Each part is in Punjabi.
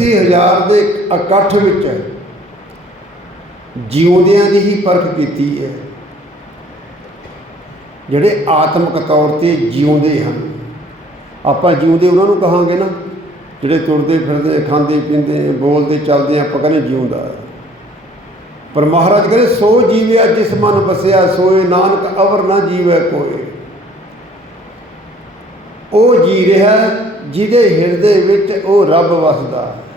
80000 ਦੇ ਇਕੱਠ ਵਿੱਚ ਜਿਉਂਦਿਆਂ ਦੀ ਹੀ ਪਰਖ ਕੀਤੀ ਹੈ। ਜਿਹੜੇ ਆਤਮਿਕ ਤੌਰ ਤੇ ਜਿਉਂਦੇ ਹਨ, ਆਪਾਂ ਜਿਉਂਦੇ ਉਹਨਾਂ ਨੂੰ ਕਹਾਂਗੇ ਨਾ, ਜਿਹੜੇ ਤੁਰਦੇ ਫਿਰਦੇ, ਖਾਂਦੇ ਪੀਂਦੇ, ਬੋਲਦੇ ਚੱਲਦੇ ਆਪਾਂ ਕਹਿੰਦੇ ਜਿਉਂਦਾ। ਪਰ ਮਹਾਰਾਜ ਕਹਿੰਦੇ, ਸੋ ਜੀਵਿਆ ਜਿਸ ਮਨ ਵਸਿਆ, ਸੋਏ ਨਾਨਕ ਅਵਰ ਨਾ ਜੀਵੈ ਕੋਏ। ਉਹ ਜੀ ਰਿਹਾ, ਜਿਹਦੇ ਹਿਰਦੇ ਵਿੱਚ ਉਹ ਰੱਬ ਵਸਦਾ। ਹੈ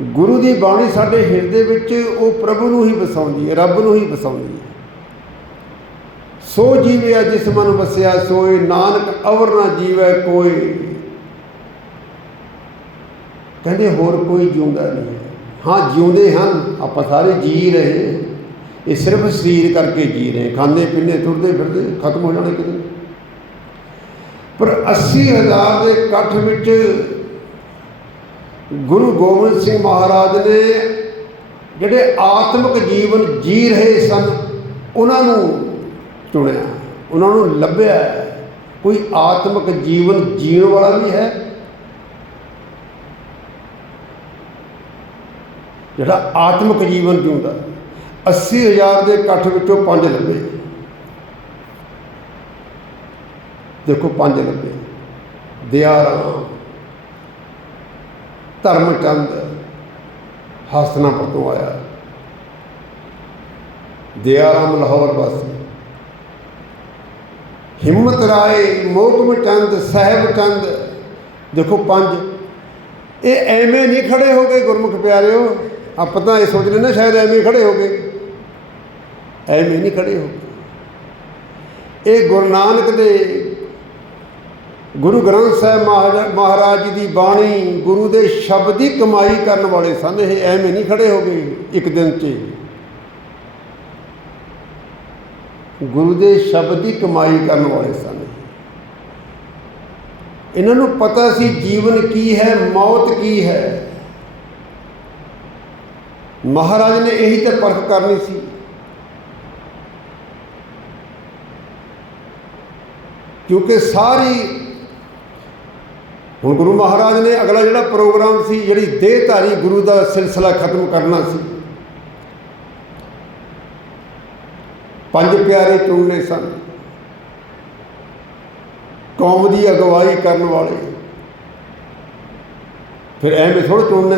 ਗੁਰੂ ਦੀ ਬਾਣੀ ਸਾਡੇ ਹਿਰਦੇ ਵਿੱਚ ਉਹ ਪ੍ਰਭੂ ਨੂੰ ਹੀ ਵਸਾਉਂਦੀ ਹੈ, ਰੱਬ ਨੂੰ ਹੀ ਵਸਾਉਂਦੀ ਹੈ। ਸੋ ਜੀਵਿਆ ਜਿਸ ਮਨ ਵਸਿਆ ਸੋਏ, ਨਾਨਕ ਅਵਰ ਨਾ ਜੀਵੈ ਕੋਈ ਕਹਿੰਦੇ ਹੋਰ ਕੋਈ ਜਿਉਂਦਾ ਨਹੀਂ ਹੈ। ਹਾਂ, ਜਿਉਂਦੇ ਹਨ, ਆਪਾਂ ਸਾਰੇ ਜੀ ਰਹੇ ਇਹ ਸਿਰਫ ਸਰੀਰ ਕਰਕੇ ਜੀ ਰਹੇ ਖਾਂਦੇ, ਪੀਂਦੇ, ਤੁਰਦੇ, ਫਿਰਦੇ, ਖਤਮ ਹੋ ਜਾਣੇ ਕਿਤੇ। ਪਰ 80000 ਦੇ ਇਕੱਠ ਵਿੱਚ ਗੁਰੂ ਗੋਬਿੰਦ ਸਿੰਘ ਮਹਾਰਾਜ ਨੇ ਜਿਹੜੇ ਆਤਮਿਕ ਜੀਵਨ ਜੀ ਰਹੇ ਸਨ, ਉਹਨਾਂ ਨੂੰ ਚੁਣਿਆ, ਉਹਨਾਂ ਨੂੰ ਲੱਭਿਆ। ਕੋਈ ਆਤਮਿਕ ਜੀਵਨ ਜੀਣ ਵਾਲਾ ਵੀ ਹੈ? ਜਿਹੜਾ ਆਤਮਿਕ ਜੀਵਨ ਜਿਉਂਦਾ 80000 ਦੇ ਇਕੱਠ ਵਿੱਚੋਂ ਪੰਜ ਲੱਭੇ। ਦੇਖੋ ਪੰਜ ਲੱਭੇ। ਦਿਆਰਾਮ ਧਰਮ ਚੰਦ ਹਸਤਨਾਪੁਰ ਤੋਂ ਆਇਆ। ਦਿਆਰਾਮ ਲਾਹੌਰ ਵਾਸੀ। ਹਿੰਮਤ ਰਾਏ ਮੋਹਕਮ ਚੰਦ, ਸਾਹਿਬ ਚੰਦ। ਦੇਖੋ ਪੰਜ। ਇਹ ਐਵੇਂ ਨਹੀਂ ਖੜੇ ਹੋ ਗਏ ਗੁਰਮੁਖ ਪਿਆਰਿਓ। ਆਪਾਂ ਤਾਂ ਇਹ ਸੋਚ ਲੈਂਦੇ ਸ਼ਾਇਦ ਐਵੇਂ ਖੜੇ ਹੋ ਗਏ। ਐਵੇਂ ਨਹੀਂ ਖੜੇ ਹੋ ਗਏ। ਇਹ ਗੁਰੂ ਨਾਨਕ ਦੇ ਗੁਰੂ ਗ੍ਰੰਥ ਸਾਹਿਬ ਮਹਾਰਾਜ ਮਹਾਰਾਜ ਜੀ ਦੀ ਬਾਣੀ ਗੁਰੂ ਦੇ ਸ਼ਬਦ ਦੀ ਕਮਾਈ ਕਰਨ ਵਾਲੇ ਸਨ। ਇਹ ਐਵੇਂ ਨਹੀਂ ਖੜੇ ਹੋ ਗਏ ਇੱਕ ਦਿਨ 'ਚ। ਗੁਰੂ ਦੇ ਸ਼ਬਦ ਦੀ ਕਮਾਈ ਕਰਨ ਵਾਲੇ ਸਨ। ਇਹਨਾਂ ਨੂੰ ਪਤਾ ਸੀ ਜੀਵਨ ਕੀ ਹੈ, ਮੌਤ ਕੀ ਹੈ। ਮਹਾਰਾਜ ਨੇ ਇਹੀ ਤਾਂ ਪਰਖ ਕਰਨੀ ਸੀ। ਕਿਉਂਕਿ ਸਾਰੀ ਹੁਣ ਗੁਰੂ ਮਹਾਰਾਜ ਨੇ ਅਗਲਾ ਜਿਹੜਾ ਪ੍ਰੋਗਰਾਮ ਸੀ, ਜਿਹੜੀ ਦੇਹਧਾਰੀ ਗੁਰੂ ਦਾ ਸਿਲਸਿਲਾ ਖਤਮ ਕਰਨਾ ਸੀ, ਪੰਜ ਪਿਆਰੇ ਚੁਣਨੇ ਸਨ। ਕੌਮ ਦੀ ਅਗਵਾਈ ਕਰਨ ਵਾਲੇ। ਫਿਰ ਐਵੇਂ ਥੋੜ੍ਹਾ ਚੁਣਨੇ,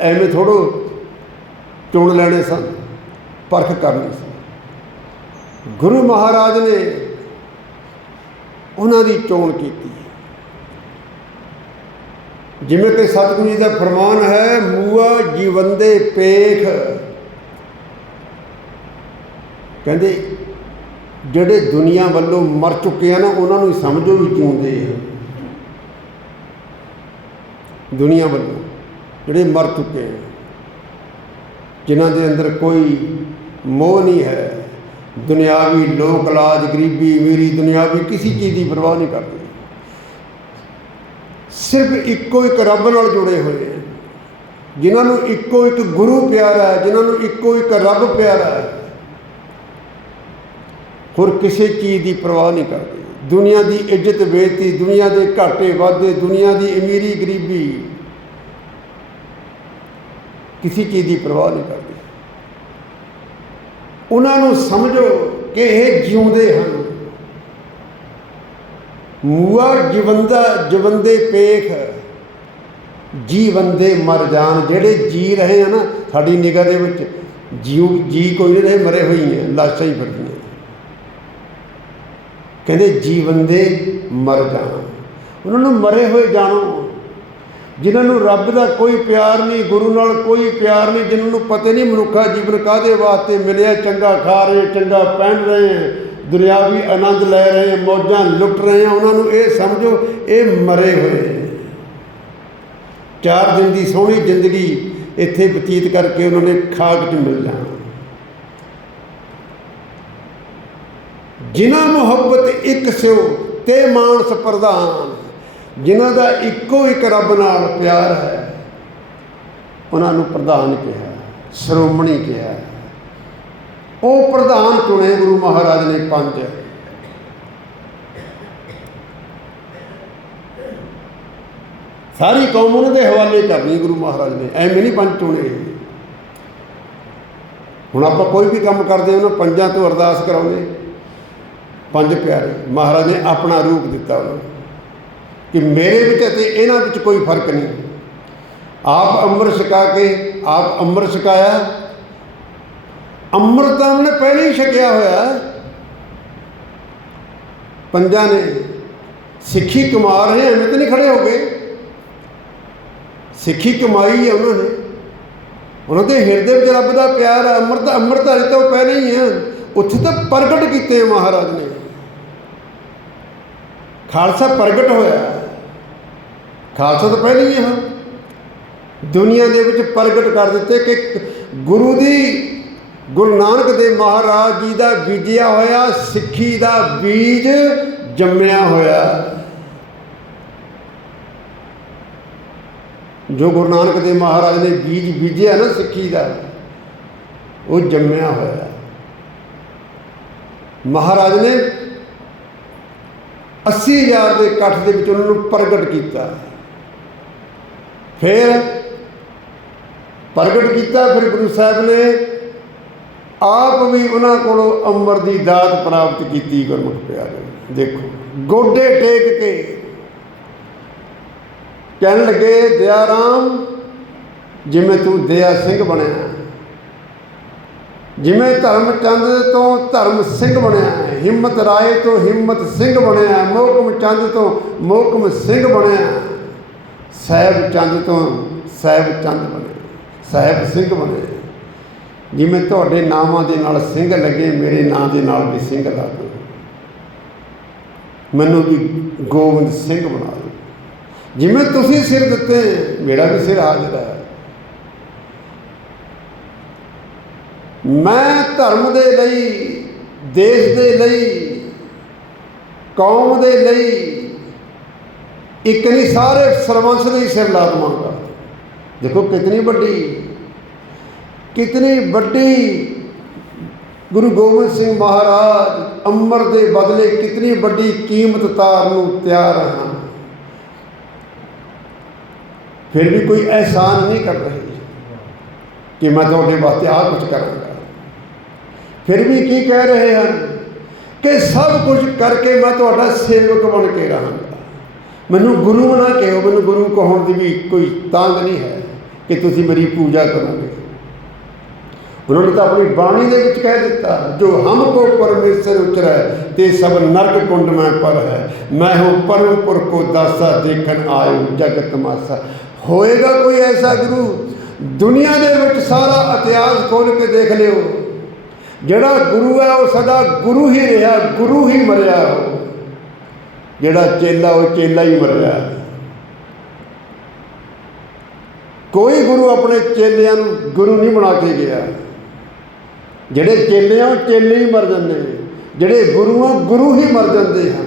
ਐਵੇਂ ਥੋੜ੍ਹਾ ਚੁਣ ਲੈਣੇ ਸਨ, ਪਰਖ ਕਰਨੀ ਸੀ ਗੁਰੂ ਮਹਾਰਾਜ ਨੇ ਉਹਨਾਂ ਦੀ ਚੋਣ ਕੀਤੀ। ਜਿਵੇਂ ਕਿ ਸਤਿਗੁਰੂ ਜੀ ਦਾ ਫਰਮਾਨ ਹੈ, ਮੂਆ ਜੀਵੰਦੇ ਪੇਖ। ਕਹਿੰਦੇ, ਜਿਹੜੇ ਦੁਨੀਆ ਵੱਲੋਂ ਮਰ ਚੁੱਕੇ ਆ ਨਾ, ਉਹਨਾਂ ਨੂੰ ਸਮਝੋ ਵੀ ਜਿਉਂਦੇ ਆ। ਦੁਨੀਆ ਵੱਲੋਂ, ਜਿਹੜੇ ਮਰ ਚੁੱਕੇ ਆ। ਜਿਨ੍ਹਾਂ ਦੇ ਅੰਦਰ ਕੋਈ ਮੋਹ ਨਹੀਂ ਹੈ। ਦੁਨਿਆਵੀ ਲੋਕ, ਲਾਜ, ਗਰੀਬੀ, ਅਮੀਰੀ ਦੁਨਿਆਵੀ ਕਿਸੇ ਚੀਜ਼ ਦੀ ਪਰਵਾਹ ਨਹੀਂ ਕਰਦੇ। ਸਿਰਫ ਇੱਕੋ ਇੱਕ ਰੱਬ ਨਾਲ ਜੁੜੇ ਹੋਏ ਆ ਜਿਨ੍ਹਾਂ ਨੂੰ ਇੱਕੋ ਇੱਕ ਗੁਰੂ ਪਿਆਰਾ ਹੈ, ਜਿਨ੍ਹਾਂ ਨੂੰ ਇੱਕੋ ਇੱਕ ਰੱਬ ਪਿਆਰਾ ਹੈ। ਹੋਰ ਕਿਸੇ ਚੀਜ਼ ਦੀ ਪਰਵਾਹ ਨਹੀਂ ਕਰਦੇ। ਦੁਨੀਆ ਦੀ ਇੱਜ਼ਤ ਬੇਇੱਜ਼ਤੀ, ਦੁਨੀਆ ਦੇ ਘਾਟੇ ਵਾਧੇ, ਦੁਨੀਆ ਦੀ ਅਮੀਰੀ ਗਰੀਬੀ, ਕਿਸੇ ਚੀਜ਼ ਦੀ ਪਰਵਾਹ ਨਹੀਂ ਕਰਦੇ। ਉਹਨਾਂ ਨੂੰ ਸਮਝੋ ਕਿ ਇਹ ਜਿਉਂਦੇ ਹਨ। ਮੂਆ ਜੀਵੰਦਾ, ਜੀਵੰਦੇ ਪੇਖ। ਜੀਵੰਦੇ ਮਰ ਜਾਣ। ਜਿਹੜੇ ਜੀ ਰਹੇ ਆ ਨਾ, ਸਾਡੀ ਨਿਗਾਹ ਦੇ ਵਿੱਚ ਜੀਉ, ਜੀ ਕੋਈ ਨਹੀਂ ਰਹੇ, ਮਰੇ ਹੋਈ ਹੈ ਲਾਸ਼ਾਂ ਹੀ ਫਿਰਦੀਆਂ ਕਹਿੰਦੇ ਜੀਵੰਦੇ ਮਰ ਜਾਣ। ਉਹਨਾਂ ਨੂੰ ਮਰੇ ਹੋਏ ਜਾਣੋ। ਜਿਨ੍ਹਾਂ ਨੂੰ ਰੱਬ ਦਾ ਕੋਈ ਪਿਆਰ ਨਹੀਂ, ਗੁਰੂ ਨਾਲ ਕੋਈ ਪਿਆਰ ਨਹੀਂ, ਜਿਨ੍ਹਾਂ ਨੂੰ ਪਤਾ ਨਹੀਂ ਮਨੁੱਖਾ ਜੀਵਨ ਕਾਦੇ ਵਾਸਤੇ ਮਿਲਿਆ, ਚੰਗਾ ਖਾ ਰਹੇ, ਚੰਗਾ ਪਹਿਨ ਰਹੇ ਹੈ ਦੁਨਿਆਵੀ ਆਨੰਦ ਲੈ ਰਹੇ ਮੌਜਾਂ ਲੁੱਟ ਰਹੇ ਆ ਉਹਨਾਂ ਨੂੰ ਇਹ ਸਮਝੋ, ਇਹ ਮਰੇ ਹੋਏ ਹੈ। ਚਾਰ ਦਿਨ ਦੀ ਸੋਹਣੀ ਜ਼ਿੰਦਗੀ ਇੱਥੇ ਬਤੀਤ ਕਰਕੇ ਉਹਨਾਂ ਨੇ ਖਾਕ 'ਚ ਮਿਲ ਜਾਣਾ ਜਿਨ੍ਹਾਂ ਮੁਹੱਬਤ ਇੱਕ ਸਿਓ, ਤੇ ਮਾਨਸ ਪ੍ਰਧਾਨ, ਜਿਨ੍ਹਾਂ ਦਾ ਇੱਕੋ ਇੱਕ ਰੱਬ ਨਾਲ ਪਿਆਰ ਹੈ, ਉਹਨਾਂ ਨੂੰ ਪ੍ਰਧਾਨ ਕਿਹਾ, ਸ਼੍ਰੋਮਣੀ ਕਿਹਾ ਉਹ ਪ੍ਰਧਾਨ ਚੁਣੇ ਗੁਰੂ ਮਹਾਰਾਜ ਨੇ ਪੰਜ। ਸਾਰੀ ਕੌਮ ਉਹਨਾਂ ਦੇ ਹਵਾਲੇ ਕਰਨੀ ਗੁਰੂ ਮਹਾਰਾਜ ਨੇ, ਐਵੇਂ ਨਹੀਂ ਪੰਜ ਚੁਣੇ। ਹੁਣ ਆਪਾਂ ਕੋਈ ਵੀ ਕੰਮ ਕਰਦੇ, ਉਹਨਾਂ ਪੰਜਾਂ ਤੋਂ ਅਰਦਾਸ ਕਰਾਉਂਦੇ। ਪੰਜ ਪਿਆਰੇ, ਮਹਾਰਾਜ ਨੇ ਆਪਣਾ ਰੂਪ ਦਿੱਤਾ ਉਹਨਾਂ ਨੂੰ। ਕਿ ਮੇਰੇ ਵਿੱਚ ਅਤੇ ਇਹਨਾਂ ਵਿੱਚ ਕੋਈ ਫ਼ਰਕ ਨਹੀਂ। ਆਪ ਅੰਮ੍ਰਿਤ ਛਕਾ ਕੇ, ਆਪ ਅੰਮ੍ਰਿਤ ਛਕਾਇਆ ਅੰਮ੍ਰਿਤ ਤਾਂ ਉਹਨੇ ਪਹਿਲੇ ਹੀ ਛਕਿਆ ਹੋਇਆ। ਪੰਜਾਂ ਨੇ ਸਿੱਖੀ ਕਮਾ ਰਹੇ, ਐਵੇਂ ਤਾਂ ਨਹੀਂ ਖੜੇ ਹੋ ਗਏ। ਸਿੱਖੀ ਕਮਾਈ ਹੈ ਉਹਨਾਂ ਨੇ। ਉਹਨਾਂ ਦੇ ਹਿਰਦੇ ਵਿੱਚ ਰੱਬ ਦਾ ਪਿਆਰ ਹੈ, ਅੰਮ੍ਰਿਤ ਅੰਮ੍ਰਿਤਧਾਰੀ ਤਾਂ ਉਹ ਪਹਿਲੇ ਹੀ ਹੈ। ਉੱਥੇ ਤਾਂ ਪ੍ਰਗਟ ਕੀਤੇ ਮਹਾਰਾਜ ਨੇ। ਖਾਲਸਾ ਪ੍ਰਗਟ ਹੋਇਆ। ਖਾਲਸਾ ਤਾਂ ਪਹਿਲੇ ਹੀ ਹੈ। ਦੁਨੀਆ ਦੇ ਵਿੱਚ ਪ੍ਰਗਟ ਕਰ ਦਿੱਤੇ ਕਿ ਗੁਰੂ ਦੀ ਗੁਰੂ ਨਾਨਕ ਦੇਵ ਮਹਾਰਾਜ ਜੀ ਦਾ ਬੀਜਿਆ ਹੋਇਆ, ਸਿੱਖੀ ਦਾ ਬੀਜ ਜੰਮਿਆ ਹੋਇਆ। ਜੋ ਗੁਰੂ ਨਾਨਕ ਦੇਵ ਮਹਾਰਾਜ ਨੇ ਬੀਜ ਬੀਜਿਆ ਨਾ ਸਿੱਖੀ ਦਾ, ਉਹ ਜੰਮਿਆ ਹੋਇਆ। ਮਹਾਰਾਜ ਨੇ 80000 ਦੇ ਇਕੱਠ ਦੇ ਵਿੱਚ ਉਹਨਾਂ ਨੂੰ ਪ੍ਰਗਟ ਕੀਤਾ। ਫਿਰ ਪ੍ਰਗਟ ਕੀਤਾ, ਫਿਰ ਗੁਰੂ ਸਾਹਿਬ ਨੇ ਆਪ ਵੀ ਉਹਨਾਂ ਕੋਲੋਂ ਅੰਮ੍ਰਿਤ ਦੀ ਦਾਤ ਪ੍ਰਾਪਤ ਕੀਤੀ ਗੁਰਮੁਖ ਪਿਆਰੇ ਦੇਖੋ, ਗੋਡੇ ਟੇਕ ਕੇ ਕਹਿਣ ਲੱਗੇ ਦਇਆ ਰਾਮ ਜਿਵੇਂ ਤੂੰ ਦਇਆ ਸਿੰਘ ਬਣਿਆ ਜਿਵੇਂ ਧਰਮ ਚੰਦ ਤੋਂ ਧਰਮ ਸਿੰਘ ਬਣਿਆ ਹਿੰਮਤ ਰਾਏ ਤੋਂ ਹਿੰਮਤ ਸਿੰਘ ਬਣਿਆ ਮੋਹਕਮ ਚੰਦ ਤੋਂ ਮੋਹਕਮ ਸਿੰਘ ਬਣਿਆ ਸਾਹਿਬ ਚੰਦ ਤੋਂ ਸਾਹਿਬ ਚੰਦ ਬਣੇ, ਸਾਹਿਬ ਸਿੰਘ ਬਣੇ। ਜਿਵੇਂ ਤੁਹਾਡੇ ਨਾਮਾਂ ਦੇ ਨਾਲ ਸਿੰਘ ਲੱਗੇ, ਮੇਰੇ ਨਾਂ ਦੇ ਨਾਲ ਵੀ ਸਿੰਘ ਲਾ ਦਿਓ ਮੈਨੂੰ ਵੀ ਗੋਬਿੰਦ ਸਿੰਘ ਬਣਾ ਦਿਓ। ਜਿਵੇਂ ਤੁਸੀਂ ਸਿਰ ਦਿੱਤੇ, ਮੇਰਾ ਵੀ ਸਿਰ ਹਾਜ਼ਰ ਹੈ। ਮੈਂ ਧਰਮ ਦੇ ਲਈ, ਦੇਸ਼ ਦੇ ਲਈ, ਕੌਮ ਦੇ ਲਈ ਇੱਕ ਨਹੀਂ, ਸਾਰੇ ਸਰਵੰਸ ਦੇ ਸਿਰ ਲਾ ਦਵਾਂਗਾ ਦੇਖੋ ਕਿਤਨੀ ਵੱਡੀ ਕਿਤਨੀ ਵੱਡੀ ਗੁਰੂ ਗੋਬਿੰਦ ਸਿੰਘ ਮਹਾਰਾਜ ਅੰਮ੍ਰਿਤ ਦੇ ਬਦਲੇ ਕਿਤਨੀ ਵੱਡੀ ਕੀਮਤ ਤਾਰ ਨੂੰ ਤਿਆਰ ਹਨ। ਫਿਰ ਵੀ ਕੋਈ ਅਹਿਸਾਨ ਨਹੀਂ ਕਰ ਰਹੇ ਕਿ ਮੈਂ ਤੁਹਾਡੇ ਵਾਸਤੇ ਆਹ ਕੁਝ ਕਰਾਂਗਾ। ਫਿਰ ਵੀ ਕੀ ਕਹਿ ਰਹੇ ਹਨ ਕਿ ਸਭ ਕੁਝ ਕਰਕੇ ਮੈਂ ਤੁਹਾਡਾ ਸੇਵਕ ਬਣ ਕੇ ਰਹਾਂਗਾ। ਮੈਨੂੰ ਗੁਰੂ ਨਾ ਕਹੋ ਮੈਨੂੰ ਗੁਰੂ ਕਹਾਉਣ ਦੀ ਵੀ ਕੋਈ ਤਾਂਗ ਨਹੀਂ ਹੈ ਕਿ ਤੁਸੀਂ ਮੇਰੀ ਪੂਜਾ ਕਰੋਗੇ। ਉਹਨਾਂ ਨੇ ਤਾਂ ਆਪਣੀ ਬਾਣੀ ਦੇ ਵਿੱਚ ਕਹਿ ਦਿੱਤਾ ਜੋ ਹਮ ਕੋ ਪਰਮੇਸ਼ਰ ਉਚਰੈ ਤੇ ਸਭ ਨਰਕ ਕੁੰਡ ਮੈਂ ਪਰ ਹੈ ਮੈਂ ਹੂੰ ਪਰਮਪੁਰ ਕੋ ਦਾਸਾ ਦੇਖਣ ਆਇਓ ਜਗਤ ਤਮਾਸਾ ਹੋਏਗਾ ਕੋਈ ਐਸਾ ਗੁਰੂ ਦੁਨੀਆ ਦੇ ਵਿੱਚ ਸਾਰਾ ਇਤਿਹਾਸ ਖੋਲ ਕੇ ਦੇਖ ਲਿਓ ਜਿਹੜਾ ਗੁਰੂ ਹੈ ਉਹ ਸਦਾ ਗੁਰੂ ਹੀ ਰਿਹਾ ਗੁਰੂ ਹੀ ਮਰਿਆ ਉਹ ਜਿਹੜਾ ਚੇਲਾ ਉਹ ਚੇਲਾ ਹੀ ਮਰਿਆ ਕੋਈ ਗੁਰੂ ਆਪਣੇ ਚੇਲਿਆਂ ਨੂੰ ਗੁਰੂ ਨਹੀਂ ਬਣਾ ਕੇ ਗਿਆ ਜਿਹੜੇ ਚੇਲੇ ਆ ਉਹ ਚੇਲੇ ਹੀ ਮਰ ਜਾਂਦੇ ਨੇ, ਜਿਹੜੇ ਗੁਰੂ ਆ ਗੁਰੂ ਹੀ ਮਰ ਜਾਂਦੇ ਹਨ।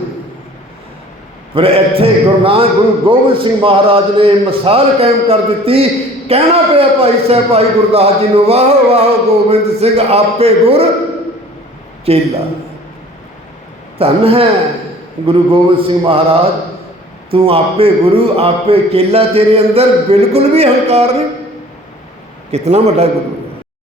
ਪਰ ਇੱਥੇ ਗੁਰੂ ਨਾਨਕ, ਗੁਰੂ ਗੋਬਿੰਦ ਸਿੰਘ ਮਹਾਰਾਜ ਨੇ ਮਿਸਾਲ ਕਾਇਮ ਕਰ ਦਿੱਤੀ। ਕਹਿਣਾ ਪਿਆ ਭਾਈ ਸਾਹਿਬ, ਭਾਈ ਗੁਰਦਾਸ ਜੀ ਨੂੰ, ਵਾਹ ਵਾਹ ਗੋਬਿੰਦ ਸਿੰਘ, ਆਪੇ ਗੁਰ ਚੇਲਾ। ਧੰਨ ਹੈ ਗੁਰੂ ਗੋਬਿੰਦ ਸਿੰਘ ਮਹਾਰਾਜ, ਤੂੰ ਆਪੇ ਗੁਰੂ, ਆਪੇ ਚੇਲਾ ਤੇਰੇ ਅੰਦਰ, ਬਿਲਕੁਲ ਵੀ ਹੰਕਾਰ ਨਹੀਂ। ਕਿਤਨਾ ਵੱਡਾ ਗੁਰੂ